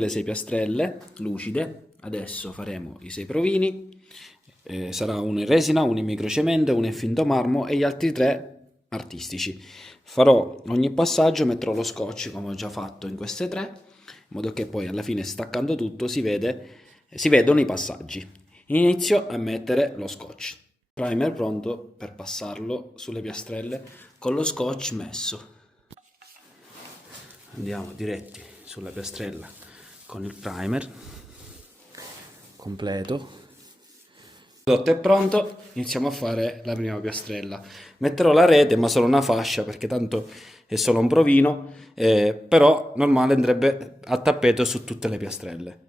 Le 6 piastrelle lucide. Adesso faremo i 6 provini. Sarà uno in resina, uno in microcemento, uno in finto marmo e gli altri 3 artistici. Farò ogni passaggio, metterò lo scotch come ho già fatto in queste 3, in modo che poi alla fine, staccando tutto, si vedono i passaggi. Inizio a mettere lo scotch. Primer pronto per passarlo sulle piastrelle con lo scotch messo. Andiamo diretti sulla piastrella con il primer completo. Il prodotto è pronto, iniziamo a fare la prima piastrella. Metterò la rete, ma solo una fascia, perché tanto è solo un provino, però normale andrebbe a tappeto su tutte le piastrelle.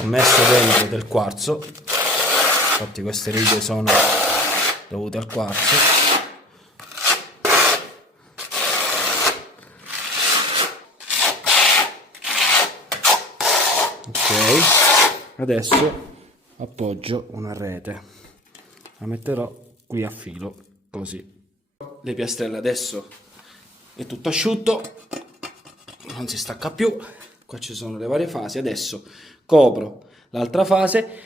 Ho messo dentro del quarzo, infatti queste righe sono dovute al quarzo. Ok, adesso appoggio una rete, la metterò qui a filo, così. Le piastrelle adesso è tutto asciutto, non si stacca più, qua ci sono le varie fasi. Adesso copro l'altra fase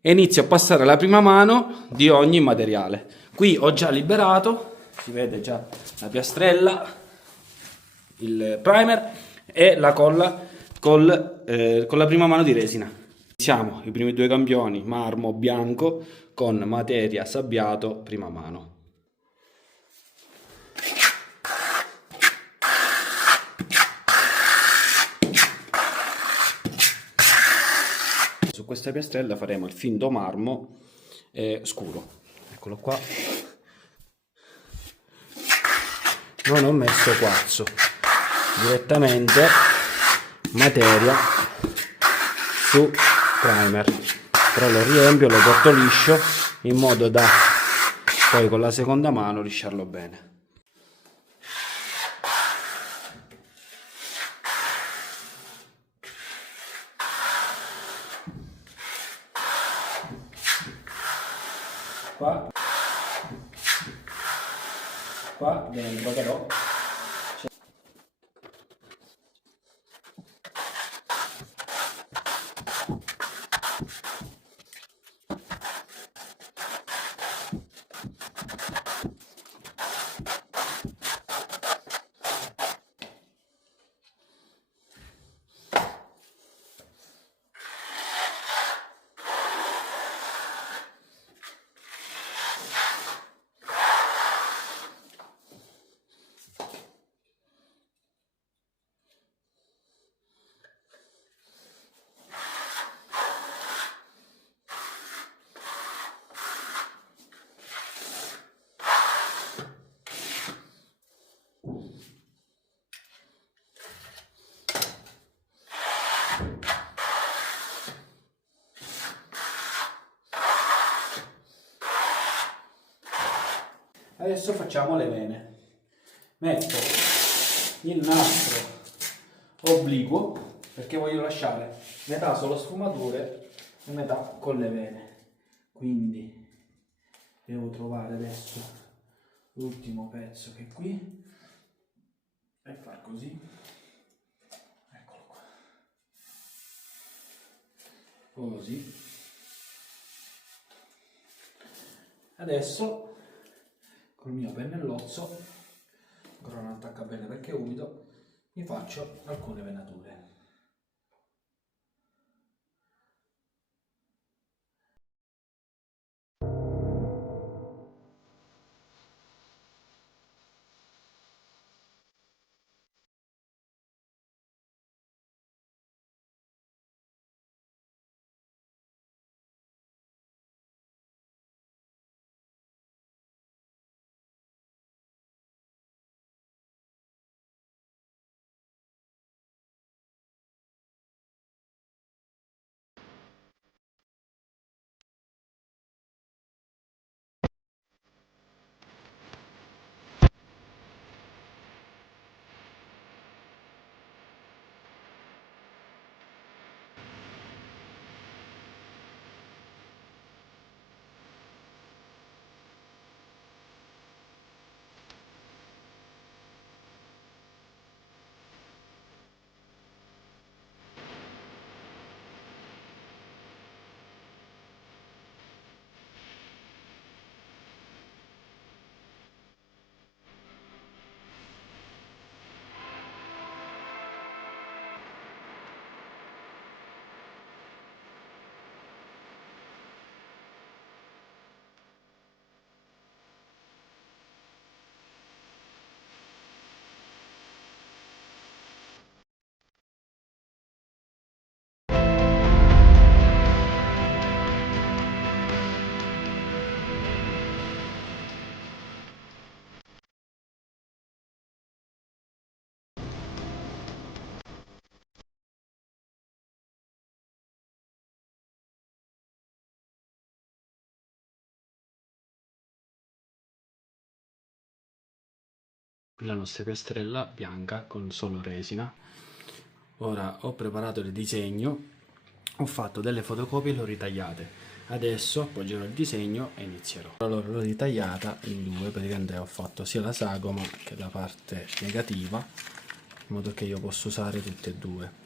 e inizio a passare la prima mano di ogni materiale. Qui ho già liberato, si vede già la piastrella, il primer e la colla con la prima mano di resina. Iniziamo i primi 2 campioni marmo bianco con materia sabbiato prima mano. Su questa piastrella faremo il finto marmo scuro. Eccolo qua. Non ho messo quarzo, direttamente materia su primer, però lo riempio, lo porto liscio in modo da poi con la seconda mano lisciarlo bene. Qua dentro però adesso facciamo le vene. Metto il nastro obliquo perché voglio lasciare metà solo sfumature e metà con le vene, quindi devo trovare adesso l'ultimo pezzo che è qui e far così. Eccolo qua, così. Adesso col mio pennellozzo, ancora non attacca bene perché è umido, mi faccio alcune venature. la nostra piastrella bianca con solo resina. Ora ho preparato il disegno, ho fatto delle fotocopie e le ho ritagliate. Adesso appoggerò il disegno e inizierò. Allora l'ho ritagliata in due, praticamente ho fatto sia la sagoma che la parte negativa, in modo che io possa usare tutte e due.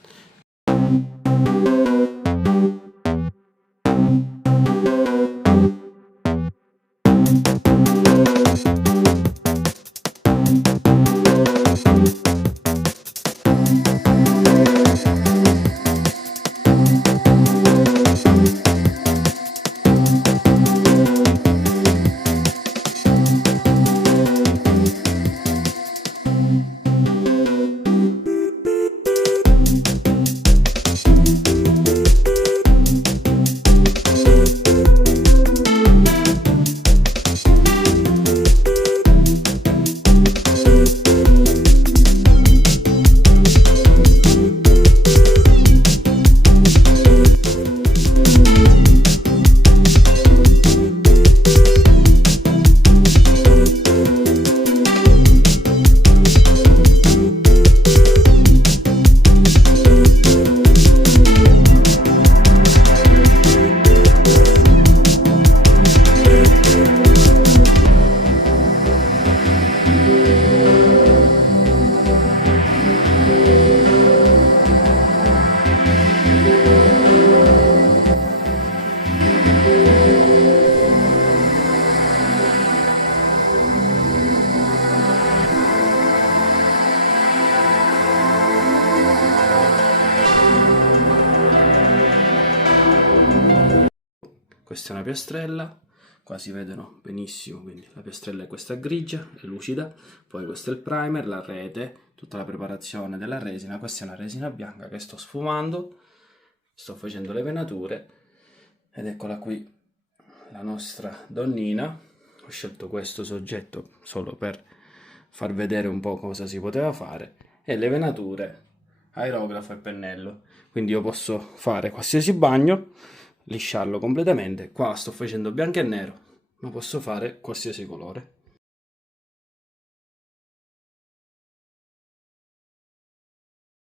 Questa è una piastrella, qua si vedono benissimo, quindi la piastrella è questa grigia, è lucida, poi questo è il primer, la rete, tutta la preparazione della resina, questa è una resina bianca che sto sfumando, sto facendo le venature ed eccola qui la nostra donnina. Ho scelto questo soggetto solo per far vedere un po' cosa si poteva fare, e le venature aerografo e pennello, quindi io posso fare qualsiasi bagno, lisciarlo completamente. Qua sto facendo bianco e nero, ma posso fare qualsiasi colore.